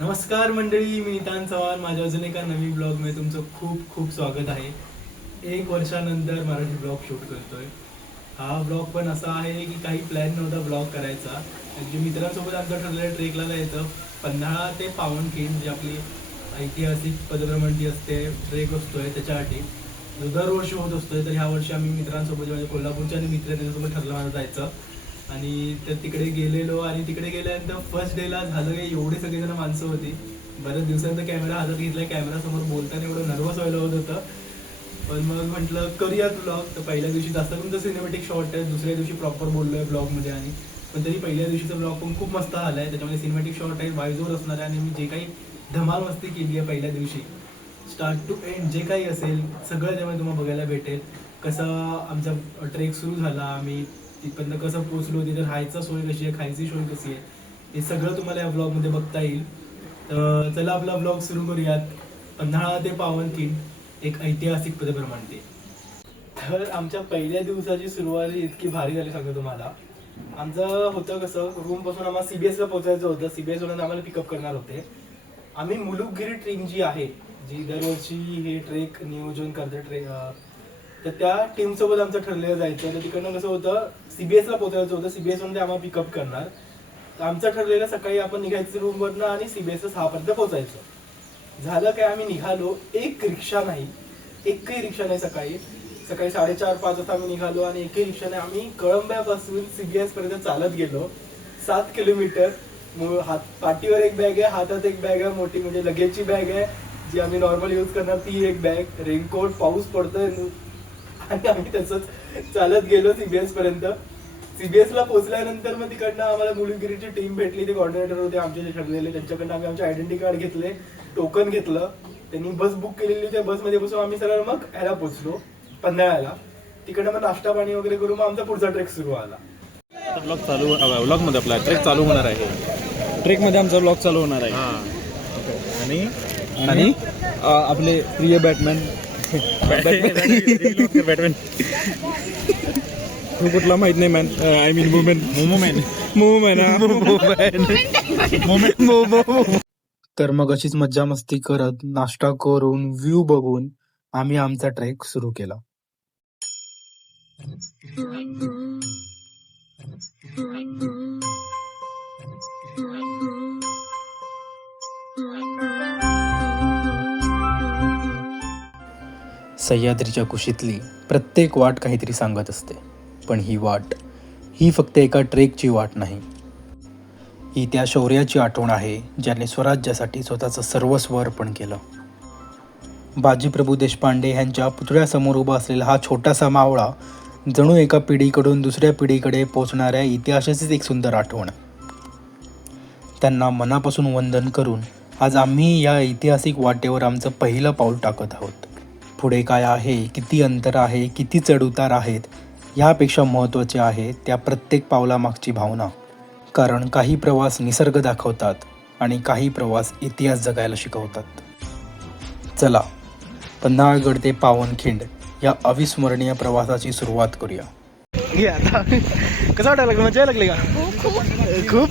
नमस्कार मंडळी, मी नितान चव्हाण. माझ्या अजून एका नवीन ब्लॉगमध्ये तुमचं खूप खूप स्वागत आहे. 1 वर्षानंतर मराठी ब्लॉग शूट करतोय. हा ब्लॉग पण असा आहे की काही प्लॅन नव्हता ब्लॉग करायचा. म्हणजे मित्रांसोबत आमचं ठरलेलं ट्रेकला जायचं. पन्हाळा ते पावनखिंड, जी आपली ऐतिहासिक पदभ्रमंती असते, ट्रेक असतोय त्याच्यासाठी जो दरवर्षी होत असतोय. तर ह्या वर्षी आम्ही मित्रांसोबत, म्हणजे कोल्हापूरचे आणि मित्र त्यांच्यासोबत ठरलं माझं जायचं. आणि तर तिकडे गेलेलो आणि तिकडे गेल्यानंतर फर्स्ट डेला झालं काही, एवढे सगळेजण माणसं होती. बऱ्याच दिवसानंतर कॅमेरा हातात घेतला. कॅमेरासमोर बोलताना एवढं नर्वस व्हायला होत होतं. पण मग म्हटलं करूयात ब्लॉग. तर पहिल्या दिवशी जास्त करून तर सिनेमॅटिक शॉट आहे, दुसऱ्या दिवशी प्रॉपर बोललोय ब्लॉगमध्ये. आणि पण तरी पहिल्या दिवशीचा ब्लॉग पण खूप मस्त आला आहे. त्याच्यामध्ये सिनेमॅटिक शॉट आहे, वायझोर असणार आहे. आणि मी जे काही धमाल मस्ती केली आहे पहिल्या दिवशी, स्टार्ट टू एंड जे काही असेल सगळं त्यामध्ये तुम्हाला बघायला भेटेल. कसं आमचा ट्रेक सुरू झाला, आम्ही तिथपर्यंत कसं पोहोचलो, तिथे राहायचं सोय कशी आहे, खायची सोय कशी आहे, हे सगळं तुम्हाला या ब्लॉगमध्ये बघता येईल. तर चला आपला ब्लॉग सुरू करूयात. पन्हाळा ते पावनखिंड, एक ऐतिहासिक पदभ्रमंती. तर आमच्या पहिल्या दिवसाची सुरुवात इतकी भारी झाली सांगतो तुम्हाला. आमचं होतं कसं, रूमपासून आम्हाला CBSला पोहोचायचं होतं. CBS वरून आम्हाला पिकअप करणार होते. आम्ही मुलुकगिरी ट्रेक जी आहे, जी दरवर्षी हे ट्रेक नियोजन करते तर त्या टीमसोबत आमचं ठरलेलं जायचं. तर तिकडनं कसं होतं, CBSला पोहोचायचं होतं. CBS मध्ये आम्हाला पिकअप करणार. तर आमचं ठरलेलं सकाळी आपण निघायचं रूमवरनं आणि CBSला 6 पर्यंत पोहोचायचं. झालं काय, आम्ही निघालो, एक रिक्षा नाही, एकही रिक्षा नाही. सकाळी सकाळी 4:30-5 वाजता आम्ही निघालो आणि एकही रिक्षा नाही. आम्ही कळंब्यापासून CBS पर्यंत चालत गेलो 7 किलोमीटर. हात पाठीवर एक बॅग आहे, हातात एक बॅग आहे मोठी, म्हणजे लगेजची बॅग आहे जी आम्ही नॉर्मल यूज करणार, ती एक बॅग, रेनकोट, पाऊस पडतोय. आणि आम्ही तसंच चालत गेलो CBS पर्यंत. CBSला पोहोचल्यानंतर मग तिकडनं आम्हाला मुलुगगिरीची टीम भेटली. ते कॉर्डिनेटर होते आमचे जे ठरलेले, त्यांच्याकडनं आम्ही आमचे आयडेंटिटी कार्ड घेतले, टोकन घेतलं. त्यांनी बस बुक केलेली, त्या बसमध्ये बसून आम्ही सरळ मग ह्याला पोहोचलो, पन्हाळ्याला. तिकडनं मग नाश्ता पाणी वगैरे करून मग आमचा पुढचा ट्रेक सुरू झाला. ब्लॉग चालू, ब्लॉगमध्ये आपला ट्रेक चालू होणार आहे. ट्रेकमध्ये आमचा ब्लॉग चालू होणार आहे. आणि आणि आपले प्रिय बॅटमॅन बॅटमॅन तू कुठला माहित नाही मॅन, आय मीन वुमेन. तर मग अशीच मज्जा मस्ती करत, नाश्ता करून, व्ह्यू बघून आम्ही आमचा ट्रेक सुरू केला. सह्याद्रीच्या कुशीतली प्रत्येक वाट काहीतरी सांगत असते. पण ही वाट, ही फक्त एका ट्रेकची वाट नाही. ही त्या शौर्याची आठवण आहे ज्याने स्वराज्यासाठी स्वतःचं सर्वस्व अर्पण केलं. बाजीप्रभू देशपांडे यांच्या पुतळ्यासमोर उभा असलेला हा छोटासा मावळा जणू एका पिढीकडून दुसऱ्या पिढीकडे पोहोचणाऱ्या इतिहासाचीच एक सुंदर आठवण. त्यांना मनापासून वंदन करून आज आम्ही या ऐतिहासिक वाटेवर आमचं पहिलं पाऊल टाकत आहोत. पुढे काय आहे, किती अंतर आहे, किती चढउतार आहेत, ह्यापेक्षा महत्त्वाचे आहे त्या प्रत्येक पावलामागची भावना. कारण काही प्रवास निसर्ग दाखवतात आणि काही प्रवास इतिहास जगायला शिकवतात. चला, पन्हाळगड ते पावनखिंड या अविस्मरणीय प्रवासाची सुरुवात करूया. कसं वाटायला लागलं, मजा लागली का? खूप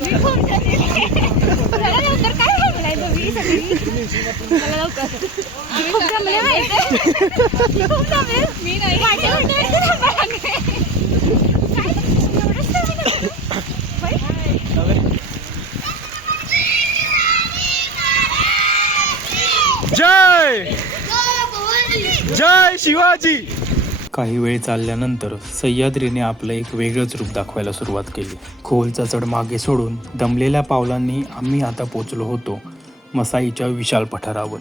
जय जय शिवाजी. काही वेळ चालल्यानंतर सह्याद्रीने आपलं एक वेगळंच रूप दाखवायला सुरुवात केली. खोलचा चढ मागे सोडून दमलेल्या पावलांनी आम्ही आता पोचलो होतो मसाईच्या विशाल पठारावर.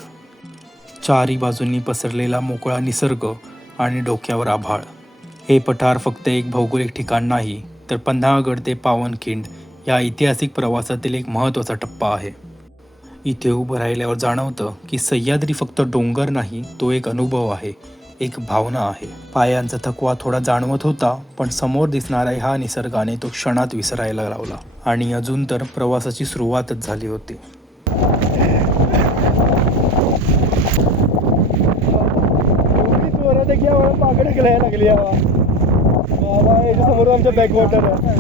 चारी बाजूंनी पसरलेला मोकळा निसर्ग आणि डोक्यावर आभाळ. हे पठार फक्त एक भौगोलिक ठिकाण नाही, तर पन्हाळगड ते पावनखिंड या ऐतिहासिक प्रवासातील एक महत्त्वाचा टप्पा आहे. इथे उभं राहिल्यावर जाणवतं की सह्याद्री फक्त डोंगर नाही, तो एक अनुभव आहे, एक भावना आहे. पायांचा थकवा थोडा जाणवत होता, पण समोर दिसणाऱ्या ह्या निसर्गाने तो क्षणात विसरायला लावला. आणि अजून तर प्रवासाची सुरुवातच झाली होती. लागली समोर आमच्या बॅकवॉटर आहे.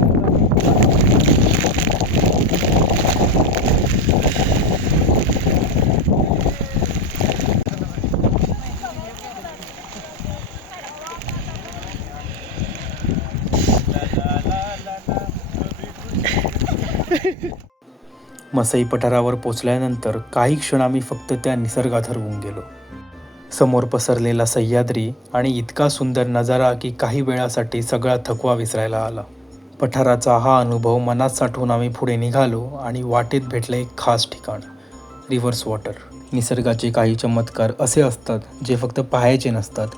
मसई पठारावर पोचल्यानंतर काही क्षण आम्ही फक्त त्या निसर्गात हरवून गेलो. समोर पसरलेला सह्याद्री आणि इतका सुंदर नजारा की काही वेळासाठी सगळा थकवा विसरायला आला. पठाराचा हा अनुभव मनात साठवून आम्ही पुढे निघालो आणि वाटेत भेटलं एक खास ठिकाण, रिव्हर्स वॉटर. निसर्गाचे काही चमत्कार असे असतात जे फक्त पाहायचे नसतात,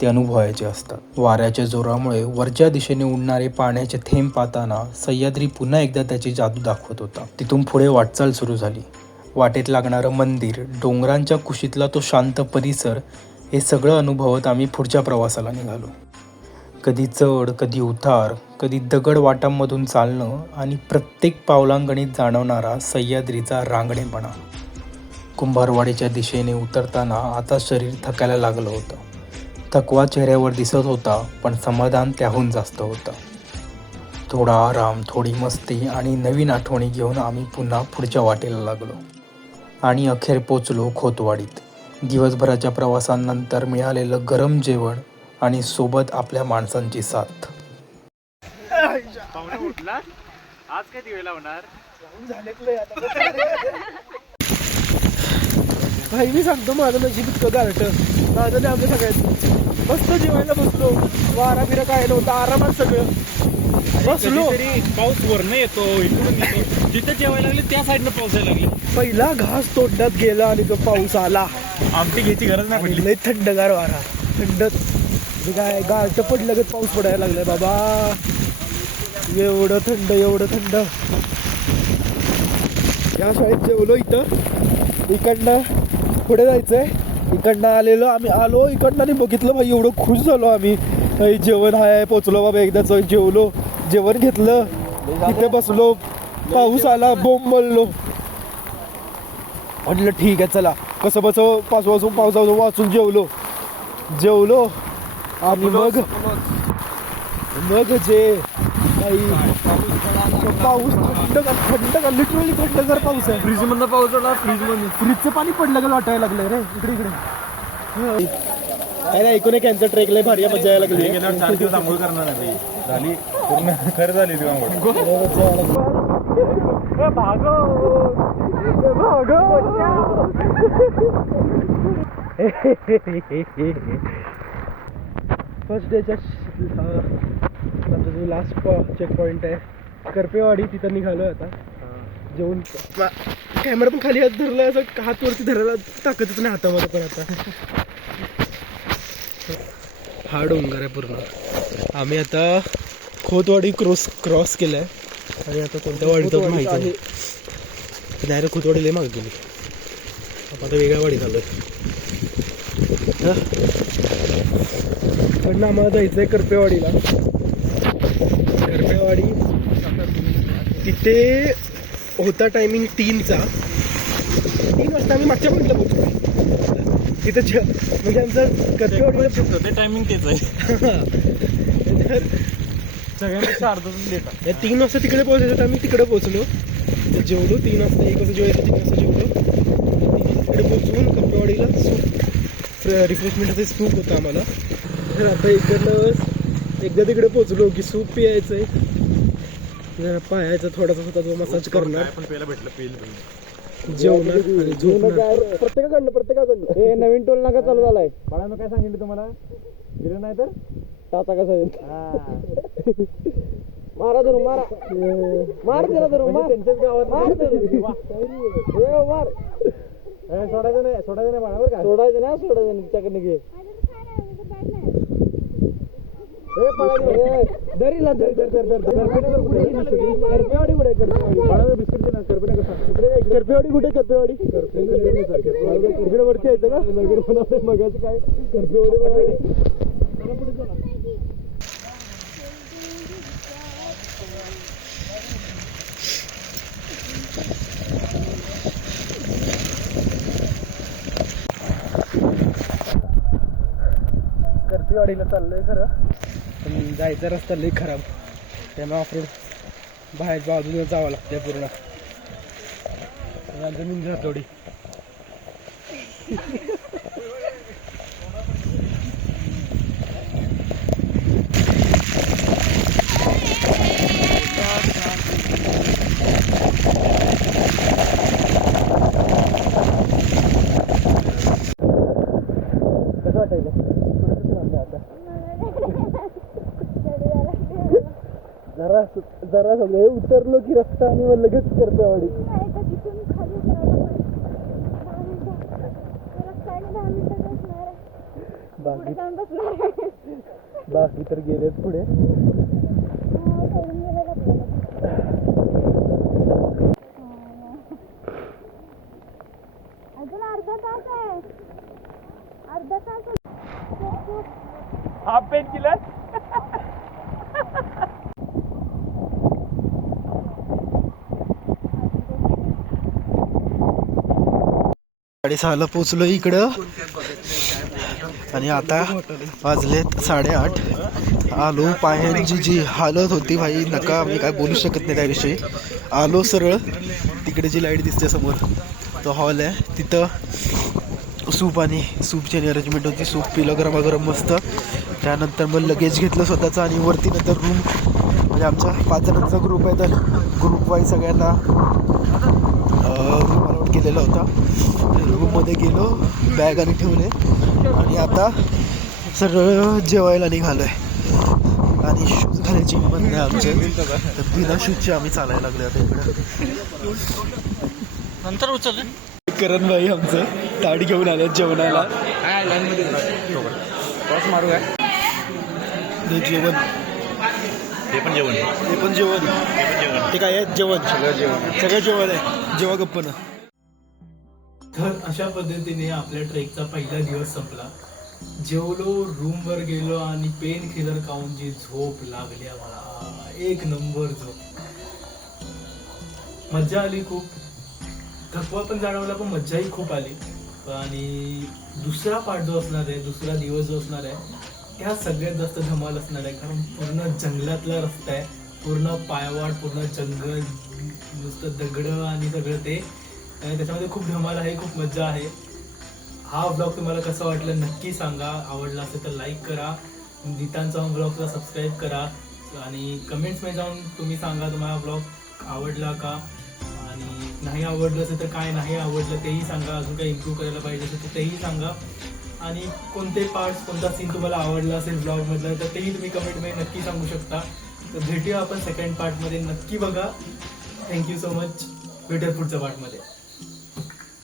ते अनुभवायचे असतात. वाऱ्याच्या जोरामुळे वरच्या दिशेने उडणारे पाण्याचे थेंब पाहताना सह्याद्री पुन्हा एकदा त्याची जादू दाखवत होता. तिथून पुढे वाटचाल सुरू झाली. वाटेत लागणारं मंदिर, डोंगरांच्या कुशीतला तो शांत परिसर, हे सगळं अनुभवत आम्ही पुढच्या प्रवासाला निघालो. कधी चढ, कधी उतार, कधी दगड वाटांमधून चालणं आणि प्रत्येक पावलांगणित जाणवणारा सह्याद्रीचा रांगणेपणा. कुंभारवाडीच्या दिशेने उतरताना आता शरीर थकायला लागलं होतं. थकवा चेहऱ्यावर दिसत होता, पण समाधान त्याहून जास्त होतं. थोडा आराम, थोडी मस्ती आणि नवीन आठवणी घेऊन आम्ही पुन्हा पुढच्या वाटेला लागलो आणि अखेर पोचलो खोतवाडीत. दिवसभराच्या प्रवासानंतर मिळालेलं गरम जेवण आणि सोबत आपल्या माणसांची साथ. आज काय दिवेला होणार भाई मी सांगतो माझं नशीब इतकं गारट, माझं नाही आमच्या सगळ्यात. मस्त जेवायला बसलो, वारा बिरा काय नव्हतं, आरामात सगळं बसलो. पाऊस वरनं येतो, इकडून येतो, जिथे जेवायला लागले त्या साईडनं पाऊस यायला लागले. पहिला घास तोंडात गेला आणि तो पाऊस आला. आमटी घ्यायची गरज नाही पडली. लय थंडगार वारा, थंड काय गारट पडलं की पाऊस पडायला लागलाय बाबा. एवढं थंड, एवढं थंड. या शाळेत जेवलो. इकडनं पुढे जायचंय. इकडनं आम्ही आलो इकडनं आणि बघितलं भाई, एवढं खुश झालो आम्ही. जेवण आहे, पोचलो बाबा एकदाच. जेवलो, जेवण घेतलं, तिथे बसलो, पाऊस आला, बोंबललो. म्हटलं ठीक आहे चला, कसं बसं पावसापासून वाचून जेवलो आणि मग जे पाऊस थंड का लिटरली थंडगार पाऊस आहे. फ्रीज मधनं पाऊस आला, फ्रीजचं पाणी पडलं का वाटायला लागलंय रे. इकडे काय नाही, ऐकून यांचा ट्रेक लय भारी मजा यायला लागली. 4 दिवस आंघोळ करणार नाही झाली, पूर्ण खरं झाली ती आंघोळ. फर्स्ट डेच्या लास्ट चेक पॉइंट आहे करपेवाडी. तिथं निघालोय आता जेवून. कॅमेरा पण खाली हात धरला, असं हात वरती धरायला ताकदच नाही हातामध्ये. पण आता हा डोंगर आहे पूर्ण. आम्ही आता खोतवाडी क्रॉस केलाय आणि आता कोणत्या वाडीत माहिती आहे. डायरेक्ट खोतवाडी लय मागे गेली. आपण आता वेगळ्या वाडीत आलोय. इकडनं आम्हाला जायचंय करपेवाडीला. करपेवाडी तिथे होता टायमिंग 3चा. 3 वाजता आम्ही मागच्या पॉईंटला पोहोचलो. तिथे म्हणजे आमचं करपेवाडीला ते टायमिंग तेच आहे. सगळ्यांपेक्षा अर्धा तास लेट आहे. 3 वाजता तिकडे पोहोचायचं तर आम्ही तिकडे पोहोचलो. जेवलो 3 वाजता, 1 वाजता जेवायचं, 3 वाजता जेवलो. 3 वाजता तिकडे पोहोचून करपेवाडीला सूप, रिफ्रेशमेंटचं सूप होतं आम्हाला. तर आता इकडनं एकदा तिकडे पोहोचलो की सूप पियायचं आहे, जरा पायाचा थोडासा स्वतःचा मसाज करणार, पण पहिला भेटलं जेवणार आणि झोपणार. प्रत्येकाकडनं हे नवीन टोल नाका चालू झालाय. बाळानं काय सांगितलं तुम्हाला, दिलं नाही तर टाचा कसा येईल. मारा धरून मारा, मार त्याला धरून मार. त्यांच्याच गावात मार धरून मार. सोडायचं नाही बाळा, बरं का. सोडायचं नाही तिच्याकडनं घे. दरीला करपेवाडी कुठे, करपेवाडी इकडे वरती यायचं का मगाच काय करपेवाडी. करपेवाडीला चाललोय खरं, पण जायचा रस्ता लई खराब, त्यामुळे ऑफरोड बाहेर बाजूला जावं लागतं पूर्ण. जमीन थोडी जरा सगळे उतरलो की रस्ता आणि मग लगेच करपेवाडी. नाही तर तिथून खाली उतरायला पण 10 मिनिटं. रस्ता आणि 10 मिनिटं असणार आहे. पुढे बाकी जाऊन बसणार आहे. बाकी तर गेलेत पुढे. सोडून गेलं अजून अर्धा तास आहे. अर्धा तास. हाफ पेन केलं. साडेसहाला पोचलो इकडं आणि आता वाजलेत 8:30. आलो. पायांची जी हालत होती भाई नका, मी काय बोलू शकत नाही त्याविषयी. आलो सरळ तिकडे जी लाईट दिसते समोर तो हॉल आहे, तिथं सूप आणि सूपची अरेंजमेंट होती. सूप पिलं गरमागरम मस्त. त्यानंतर मग लगेज घेतलं स्वतःचं आणि वरती नंतर रूम, म्हणजे आमच्या 5 जणांचा ग्रुप आहे तर ग्रुप वाईज सगळ्यांना रूम अलॉट केलेला होता. रूममध्ये गेलो, बॅग आणि ठेवले आणि आता सरळ जेवायला निघालो आहे. आणि शूज घालायची हिंमत नाही आमच्या, तर बिना शूजचे आम्ही चालायला लागलो आता इकडे. नंतर उचल. करण भाई आमचं ताट घेऊन आले जेवणाला. मारू काय हे जेवण, ते पण जेवण, ते पण जेवण, ते काय आहे जेवण, सगळं जेवण आहे. जेव्हा गप्प ना. तर अशा पद्धतीने आपल्या ट्रेकचा पहिला दिवस संपला. जेवलो, रूमवर गेलो आणि पेन किलर खाऊन जी झोप लागली आम्हाला, एक नंबर झोप. मज्जा आली खूप. थकवा पण जाणवला पण मज्जाही खूप आली. आणि दुसरा पार्ट जो असणार आहे, दुसरा दिवस जो असणार आहे, त्या सगळ्यात जास्त धमाल असणार आहे. कारण पूर्ण जंगलातला रस्ता आहे, पूर्ण पायवाट, पूर्ण जंगल, नुसतं दगडं आणि सगळं ते. आणि त्याच्यामध्ये खूप धमाल आहे, खूप मज्जा आहे. हा ब्लॉग तुम्हाला कसं वाटलं नक्की सांगा. आवडला असेल तर लाईक करा, नितांचा ब्लॉगला सबस्क्राईब करा आणि कमेंट्समध्ये जाऊन तुम्ही सांगा तुम्हाला ब्लॉग आवडला का, आणि नाही आवडलं असेल तर काय नाही आवडलं तेही सांगा. अजून काही इम्प्रूव्ह करायला पाहिजे असेल तर तेही सांगा. आणि कोणते पार्ट्स, कोणता सीन तुम्हाला आवडला असेल ब्लॉगमधला तर तेही तुम्ही कमेंटमध्ये नक्की सांगू शकता. तर भेटूया आपण सेकंड पार्टमध्ये. नक्की बघा. Thank you so much. भेटूया पुढच्या पार्टमध्ये.